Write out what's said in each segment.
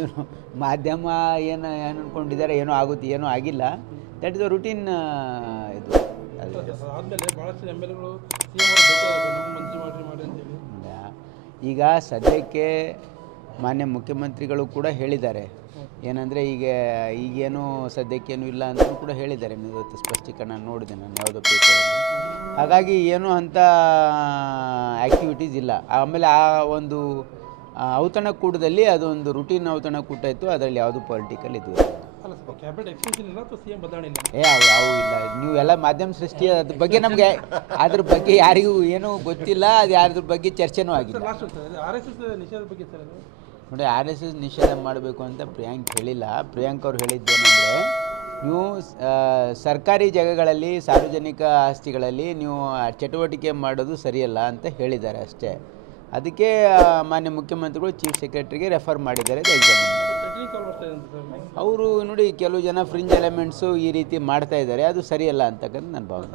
ಇವರು ಮಾಧ್ಯಮ ಏನು ಅಂದ್ಕೊಂಡಿದ್ದಾರೆ, ಏನೋ ಆಗುತ್ತೆ, ಏನೋ ಆಗಿಲ್ಲ. That is the routine. ಇದು ಆದಮೇಲೆ ಭಾಳಷ್ಟು ಎಮ್ ಎಲ್ ಎಗಳು ಸಿ ಎಂ ಅವರು ನಮ್ಮ ಮಂತ್ರಿ ಮಾಡಿ ಅಂತೇಳಿ. ಈಗ ಸದ್ಯಕ್ಕೆ ಮಾನ್ಯ ಮುಖ್ಯಮಂತ್ರಿಗಳು ಕೂಡ ಹೇಳಿದ್ದಾರೆ ಏನಂದರೆ, ಈಗೇನು ಸದ್ಯಕ್ಕೇನು ಇಲ್ಲ ಅಂತ ಕೂಡ ಹೇಳಿದ್ದಾರೆ. ಇವತ್ತು ಸ್ಪಷ್ಟೀಕರಣ ನೋಡಿದೆ ನಾನು ಯಾವುದೋ ಪೇಪರಲ್ಲಿ. ಹಾಗಾಗಿ ಏನೂ ಅಂಥ ಆ್ಯಕ್ಟಿವಿಟೀಸ್ ಇಲ್ಲ. ಆಮೇಲೆ ಆ ಒಂದು ಔತಣಕೂಟದಲ್ಲಿ ಅದೊಂದು ರುಟೀನ್ ಔತಣಕೂಟ ಇತ್ತು, ಅದರಲ್ಲಿ ಯಾವುದು ಪೊಲಿಟಿಕಲ್ ಇದು ಕ್ಯಾಬಿನೆಟ್ ಎಕ್ಸ್ಟೆನ್ಷನ್ ಇಲ್ಲ ಅಥವಾ ಸಿ ಎಂ ಬದಲಾವಣೆ ಇಲ್ಲ? ಅವು ಇಲ್ಲ. ನೀವು ಎಲ್ಲ ಮಾಧ್ಯಮ ಸೃಷ್ಟಿ ಅದ್ರ ಬಗ್ಗೆ ನಮಗೆ ಅದ್ರ ಬಗ್ಗೆ ಯಾರಿಗೂ ಏನೂ ಗೊತ್ತಿಲ್ಲ, ಅದು ಯಾರ್ದ್ರ ಬಗ್ಗೆ ಚರ್ಚೆನೂ ಆಗಿಲ್ಲ. RSS ನಿಷೇಧದ ಬಗ್ಗೆ ಸರ್, ನೋಡಿ, RSS ನಿಷೇಧ ಮಾಡಬೇಕು ಅಂತ ಪ್ರಿಯಾಂಕ್ ಹೇಳಿಲ್ಲ. ಪ್ರಿಯಾಂಕ್ ಅವ್ರು ಹೇಳಿದ್ದೇನೆಂದರೆ, ನೀವು ಸರ್ಕಾರಿ ಜಾಗಗಳಲ್ಲಿ, ಸಾರ್ವಜನಿಕ ಆಸ್ತಿಗಳಲ್ಲಿ ನೀವು ಚಟುವಟಿಕೆ ಮಾಡೋದು ಸರಿಯಲ್ಲ ಅಂತ ಹೇಳಿದ್ದಾರೆ ಅಷ್ಟೇ. ಅದಕ್ಕೆ ಮಾನ್ಯ ಮುಖ್ಯಮಂತ್ರಿಗಳು ಚೀಫ್ ಸೆಕ್ರೆಟರಿಗೆ ರೆಫರ್ ಮಾಡಿದ್ದಾರೆ. ಎಕ್ಸಾಮಿನ್ ಅವರು ನೋಡಿ, ಕೆಲವು ಜನ ಫ್ರಿಂಜ್ ಎಲಿಮೆಂಟ್ಸು ಈ ರೀತಿ ಮಾಡ್ತಾ ಇದ್ದಾರೆ, ಅದು ಸರಿಯಲ್ಲ ಅಂತಕ್ಕಂಥ ನನ್ನ ಭಾವನೆ.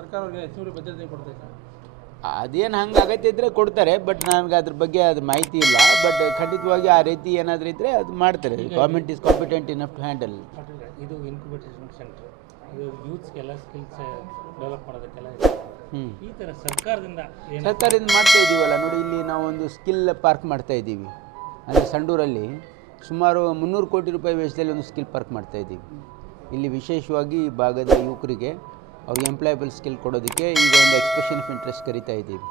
ಅದೇನು ಹಂಗೆ ಅಗತ್ಯ ಇದ್ದರೆ ಕೊಡ್ತಾರೆ, ಬಟ್ ನನಗೆ ಅದ್ರ ಬಗ್ಗೆ ಅದು ಮಾಹಿತಿ ಇಲ್ಲ. ಬಟ್ ಖಂಡಿತವಾಗಿ ಆ ರೀತಿ ಏನಾದರೂ ಇದ್ದರೆ ಅದು ಮಾಡ್ತಾರೆ. Government is competent enough to handle. ಇದು ಇನ್ಕ್ಯುಬೇಷನ್ ಸೆಂಟರ್, ಇದು ಯೂತ್ಸ್ಗೆಲ್ಲ ಸ್ಕಿಲ್ಸ್ ಡೆವಲಪ್ ಮಾಡೋದಕ್ಕೆಲ್ಲ ಈ ಥರ ಸರ್ಕಾರದಿಂದ ಮಾಡ್ತಾ ಇದ್ದೀವಲ್ಲ. ನೋಡಿ, ಇಲ್ಲಿ ನಾವೊಂದು ಸ್ಕಿಲ್ ಪಾರ್ಕ್ ಮಾಡ್ತಾ ಇದ್ದೀವಿ. ಅಂದರೆ ಸಂಡೂರಲ್ಲಿ ಸುಮಾರು 300 ಕೋಟಿ ರೂಪಾಯಿ ವೆಚ್ಚದಲ್ಲಿ ಒಂದು ಸ್ಕಿಲ್ ಪಾರ್ಕ್ ಮಾಡ್ತಾ ಇದ್ದೀವಿ. ಇಲ್ಲಿ ವಿಶೇಷವಾಗಿ ಈ ಭಾಗದ ಯುವಕರಿಗೆ ಅವ್ರಿಗೆ ಎಂಪ್ಲಾಯಬಲ್ ಸ್ಕಿಲ್ ಕೊಡೋದಕ್ಕೆ ಈಗ ಒಂದು ಎಕ್ಸ್ಪ್ರೆಷನ್ ಆಫ್ ಇಂಟ್ರೆಸ್ಟ್ ಕರಿತಾ ಇದ್ದೀವಿ.